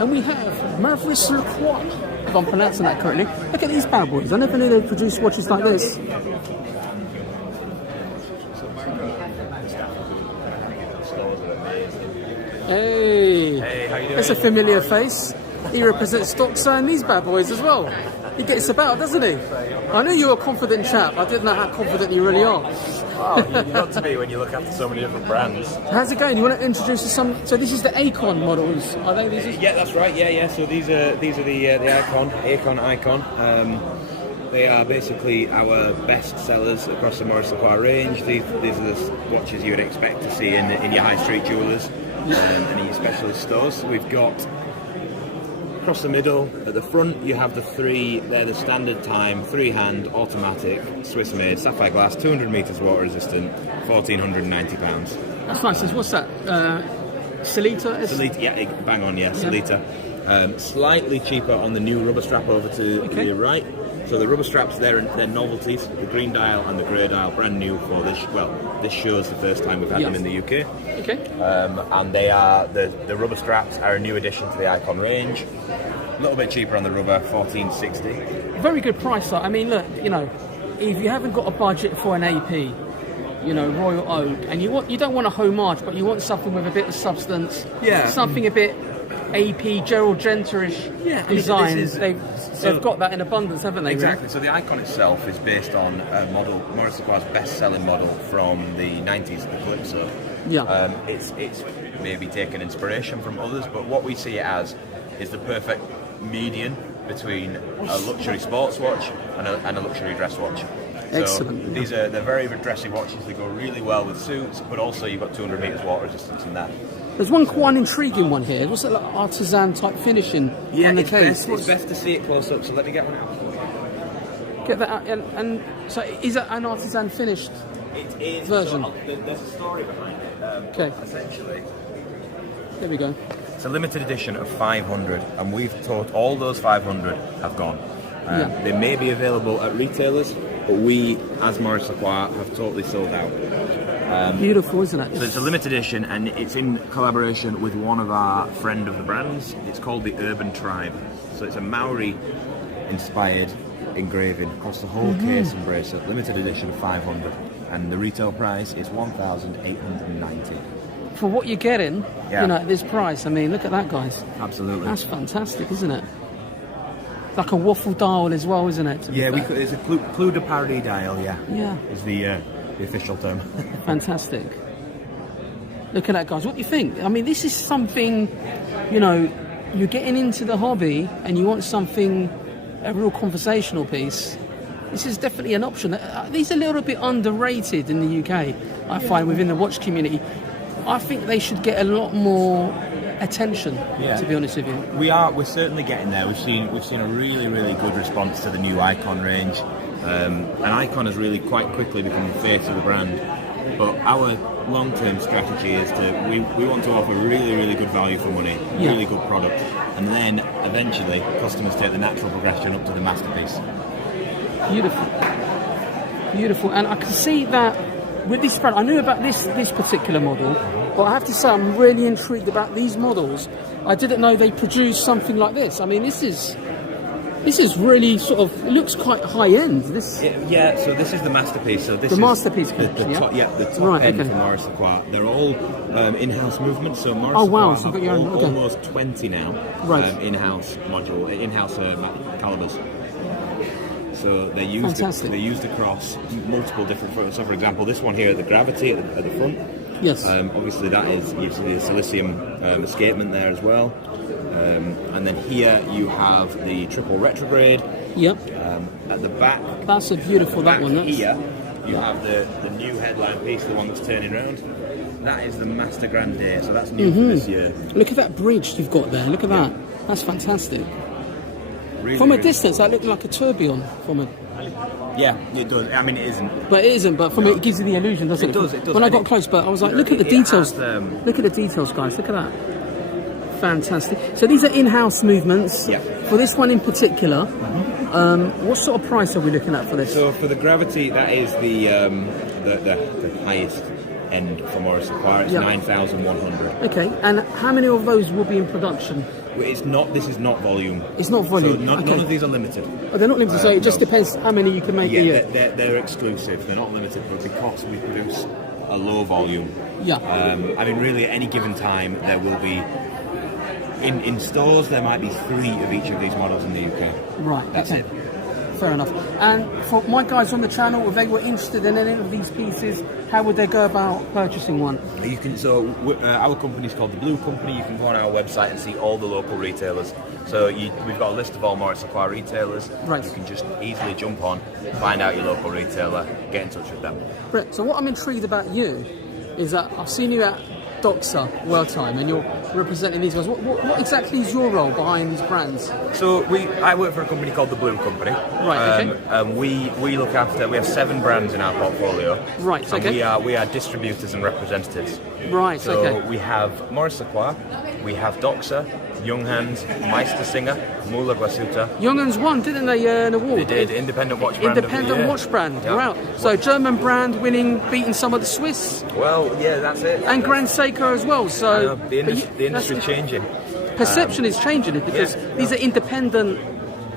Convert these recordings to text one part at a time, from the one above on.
And we have Maurice Lacroix, if I'm pronouncing that correctly. Look at these bad boys. I never knew they produced watches like this. Hey, how you doing? That's a familiar face. He represents Stocksa and these bad boys as well. He gets about, doesn't he? I knew you were a confident chap. I didn't know how confident you really are. Oh, you got to be when you look after so many different brands. How's it going? You want to introduce us some? So this is the Acon models, are they? Yeah, that's right. Yeah. So these are the Icon. They are basically our best sellers across the Maurice Lacroix range. These are the watches you would expect to see in your high street jewellers and in your specialist stores. We've got across the middle, at the front, you have the three. They're the standard time, 3-hand, automatic, Swiss-made, sapphire glass, 200 metres water resistant, £1,490. That's nice. What's that? Salita? Salita, yeah, bang on, yeah, Salita. Slightly cheaper on the new rubber strap over to your right. So the rubber straps, they're novelties. The green dial and the grey dial, brand new for this. Well, this show's the first time we've had them in the UK. Okay. And they are the rubber straps are a new addition to the Icon range. A little bit cheaper on the rubber, $1,460. Very good price. I mean, look, if you haven't got a budget for an AP, Royal Oak, and you don't want a homage, but you want something with a bit of substance. Yeah. Something a bit AP Gerald Gentry-ish design. They've got that in abundance, haven't they? Exactly. So the Icon itself is based on a model, Maurice Lacroix's best-selling model from the 90s, the Calypso. Yeah. It's maybe taken inspiration from others, but what we see it as is the perfect median between a luxury sports watch and a luxury dress watch. Excellent. So they're very dressy watches. They go really well with suits, but also you've got 200 metres water resistance in that. There's quite an intriguing one here. What's that, like artisan type finishing on the case? It's best to see it close up, so let me get one out. Get that out. And so is that an artisan finished version? So, there's a story behind it. Okay. Essentially, there we go. it's a limited edition of 500, and we've thought all those 500 have gone. They may be available at retailers, but we, as Maurice Lacroix, have totally sold out. Beautiful, isn't it? So it's a limited edition, and it's in collaboration with one of our friend of the brands. It's called the Urban Tribe. So it's a Maori-inspired engraving across the whole case and bracelet. Limited edition of 500, and the retail price is $1,890. For what you're getting, at this price. I mean, look at that, guys. Absolutely. That's fantastic, isn't it? Like a waffle dial as well, isn't it? It's a Clou de Paris dial. Yeah. Is the official term. Fantastic. Look at that, guys. What do you think? I mean, this is something, you're getting into the hobby and you want something, a real conversational piece. This is definitely an option. These are a little bit underrated in the UK, I find, within the watch community. I think they should get a lot more attention, to be honest with you. We're certainly getting there. We've seen a really, really good response to the new Icon range. And Icon has really quite quickly become the face of the brand. But our long-term strategy is we want to offer really, really good value for money, really good product, and then eventually customers take the natural progression up to the masterpiece. Beautiful. And I can see that with this brand, I knew about this particular model, but I have to say I'm really intrigued about these models. I didn't know they produced something like this. I mean, this is really sort of, it looks quite high-end. So this is the masterpiece. So this the is masterpiece the top end for Maurice Lacroix. They're all in-house movements. So Maurice Lacroix have almost 20 now in-house calibers. So they're used across multiple different. So for example, this one here, the Gravity at the front. Yes. Obviously, that is usually the silicium escapement there as well. And then here you have the triple retrograde. Yep. At the back. That's a beautiful one. Here you have the new headline piece, the one that's turning around. That is the Master Grande, so that's new for this year. Look at that bridge you've got there. Look at that. That's fantastic. Really, from a distance, that looked like a tourbillon. Yeah, it does. I mean, it isn't. But it isn't. But it gives you the illusion, doesn't it? It does. When I got close, but I was like, look at the details. Look at the details, guys. Look at that. Fantastic. So these are in-house movements. Yeah. For this one in particular, what sort of price are we looking at for this? So for the Gravity, that is the highest end for Maurice Lacroix. It's 9,100. Okay. And how many of those will be in production? It's not. This is not volume. It's not volume. So none of these are limited. Oh, they're not limited. So it just no. depends how many you can make a year. They're exclusive. They're not limited, but because we produce a low volume. Yeah. I mean, really, at any given time, there will be in stores. There might be 3 of each of these models in the UK. Right. That's okay. it. Fair enough. And for my guys on the channel, if they were interested in any of these pieces, how would they go about purchasing one? You can. So our company is called the Blue Company. You can go on our website and see all the local retailers. So we've got a list of all Maurice Lacroix retailers. Right. You can just easily jump on, find out your local retailer, get in touch with them. Brett, so what I'm intrigued about you is that I've seen you at Doxa World Time and you're representing these guys. What exactly is your role behind these brands? So I work for a company called the Blue Company. Right. Okay. We look after. We have 7 brands in our portfolio. Right. And Okay. we are distributors and representatives. Right. So Okay. we have Maurice Lacroix, we have Doxa, Young Hands, Meistersinger, Mula Glasuta. Young'uns won, didn't they? An award. They did Independent Watch Brand. Independent of the year. watch brand. Yeah. Wow. So German brand winning, beating some of the Swiss. Well, yeah, that's it. And Grand Seiko as well. So The industry's changing. Perception is changing it because these are independent.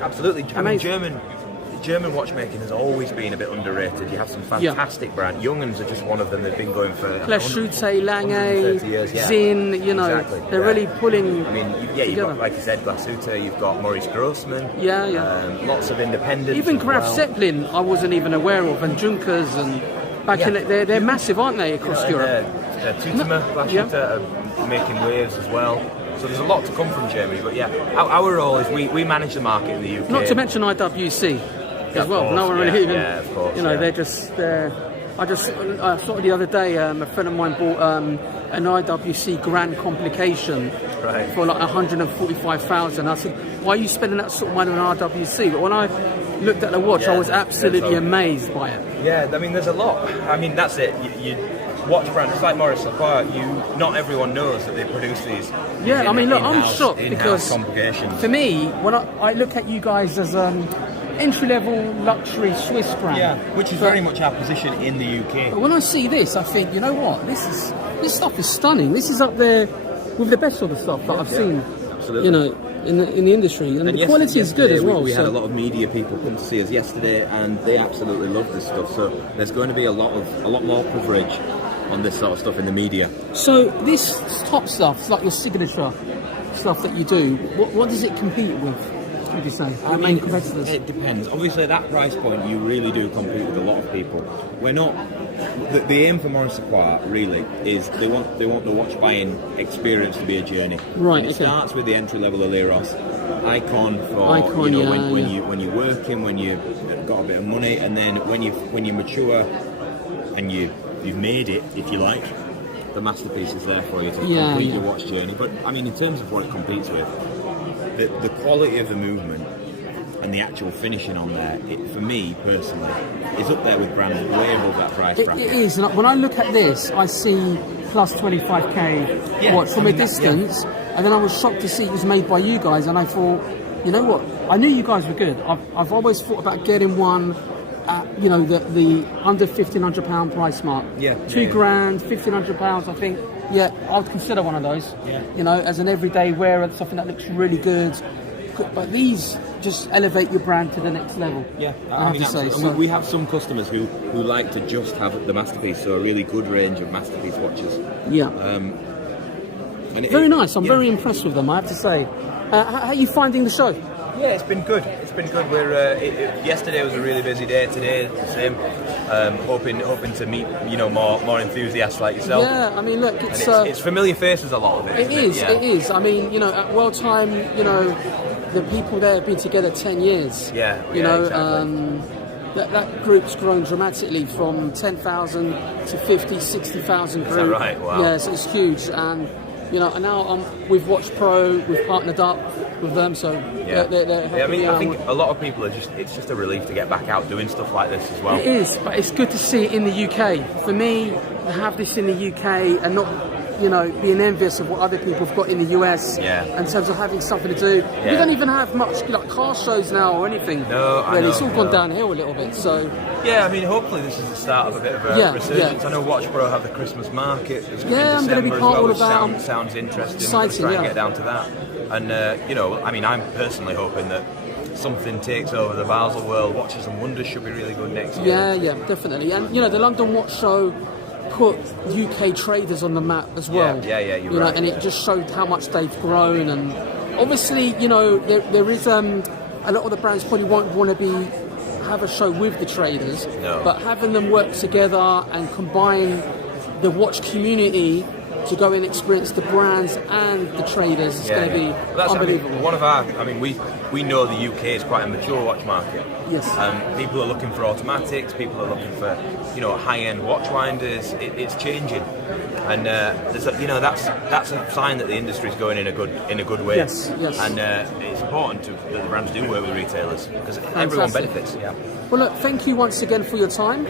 Absolutely. I mean, Amazing. German watchmaking has always been a bit underrated. You have some fantastic brands. Young'uns are just one of them. They've been going for Glashute, Lange, 130 years, yeah. Zinn, Exactly, they're really pulling. I mean, you've got, like you said, Glasuta, you've got Maurice Grossman. Yeah. Lots of independents. Even as Graf well. Zeppelin, I wasn't even aware of, and Junkers, and back in it, they're massive, aren't they, across Europe? Glasuta are making waves as well. So there's a lot to come from Germany. But yeah, our role is we manage the market in the UK. Not to mention IWC as well. course, no one really even. Yeah, of course. They're just. I saw the other day. A friend of mine bought an IWC Grand complication for like 145,000. I said, "Why are you spending that sort of money on IWC?" But when I looked at the watch, I was absolutely amazed by it. Yeah, I mean, there's a lot. I mean, that's it. You watch brands, it's like Maurice Lacroix. Not everyone knows that they produce these. Yeah, I mean, look, I'm shocked because complications. for me, when I look at you guys as entry-level luxury Swiss brand. Yeah, which is very much our position in the UK. But when I see this, I think, you know what? This stuff is stunning. This is up there with the best of the stuff that I've seen. Absolutely. In the industry, and the quality is good as well. We had a lot of media people come to see us yesterday, and they absolutely love this stuff. So there's going to be a lot more coverage on this sort of stuff in the media. So this top stuff, it's like your signature stuff that you do. What does it compete with? Would you say? Our main competitors? It depends. Obviously, at that price point, you really do compete with a lot of people. We're not. The aim for Maurice Lacroix really is they want the watch buying experience to be a journey. Right. And it starts with the entry level Aleros icon for when you're working, when you've got a bit of money, and then when you mature and you've made it, if you like. The masterpiece is there for you to complete your watch journey. But I mean, in terms of what it competes with, the quality of the movement and the actual finishing on there, for me personally, is up there with brands way above that price bracket. It is. And when I look at this, I see plus 25k watch from a distance, and then I was shocked to see it was made by you guys, and I thought, you know what? I knew you guys were good. I've always thought about getting one at, the under £1,500 price mark. Yeah. £2,000, £1,500, I think. Yeah, I would consider one of those. Yeah. As an everyday wearer, something that looks really good. But these just elevate your brand to the next level. Yeah, I have to say. So. We have some customers who like to just have the masterpiece, so a really good range of masterpiece watches. Yeah. Very nice. I'm very impressed with them, I have to say. How are you finding the show? Yeah, it's been good. We're yesterday was a really busy day. Today, the same. Hoping to meet more enthusiasts like yourself. Yeah, I mean, look, it's familiar faces, a lot of it. It is. I mean, at World Time, the people there have been together 10 years. Yeah. Exactly. That group's grown dramatically from 10,000 to 50, 60,000 group. Is that right? Wow. Yeah, so it's huge. And now we've Watch Pro, we've partnered up with them, so they're helping I think a lot of people it's just a relief to get back out doing stuff like this as well. It is, but it's good to see it in the UK. For me, to have this in the UK and not you know, being envious of what other people have got in the US in terms of having something to do. We don't even have much like car shows now or anything. No, I know, it's all gone downhill a little bit. So yeah, I mean, hopefully this is the start of a bit of a resurgence. I know Watch Pro have the Christmas market. It's I'm going to be part of that. Sounds interesting. Exciting, try and get down to that. And you know, I mean, I'm personally hoping that something takes over the Basel world. Watches and Wonders should be really good next year. Yeah, definitely. And you know, the London Watch Show put UK traders on the map as well. Yeah, you're right. And it just showed how much they've grown. And obviously, you know, there is a lot of the brands probably won't want to have a show with the traders, but having them work together and combine the watch community to go and experience the brands and the traders is going to be unbelievable. I mean, we know the UK is quite a mature watch market. Yes. People are looking for automatics. People are looking for, you know, high-end watch winders. It's changing, and that's a sign that the industry is going in a good way. Yes. And it's important that the brands do work with retailers because everyone benefits. Yeah. Well, look, thank you once again for your time.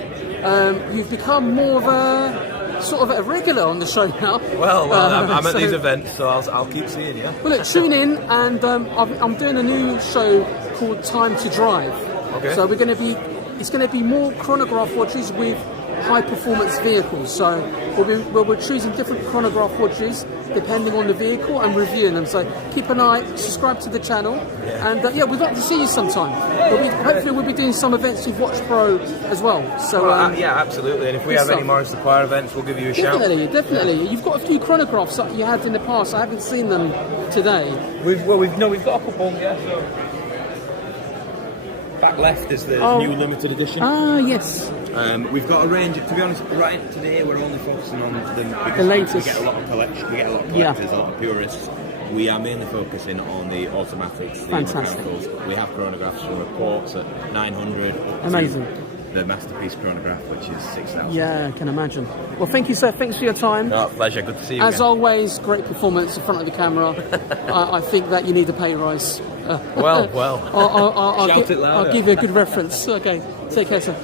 You've become more of a sort of a regular on the show now. Well, I'm at these events, so I'll keep seeing you. Well, look, tune in, and I'm doing a new show called Time to Drive. Okay. So it's going to be more chronograph watches with high performance vehicles. So we'll be choosing different chronograph watches depending on the vehicle and reviewing them. So keep an eye, subscribe to the channel, and we'd like to see you sometime. Hopefully we'll be doing some events with Watch Pro as well. So absolutely. And if we have any Maurice Lacroix events, we'll give you a shout. Definitely. You've got a few chronographs that you had in the past. I haven't seen them today. We've got a couple. Yeah. So back left is the new limited edition. Yes. We've got a range. To be honest, right today we're only focusing on the latest. We get a lot of collectors, a lot of purists. We are mainly focusing on the automatics, the mechanicals. We have chronographs from reports at 900. Amazing. The masterpiece chronograph, which is 6,000. Yeah, I can imagine. Well, thank you, sir. Thanks for your time. No, pleasure. Good to see you. As again. always, great performance in front of the camera. I think that you need a pay rise. Well. I'll give you a good reference. Okay, take care, sir.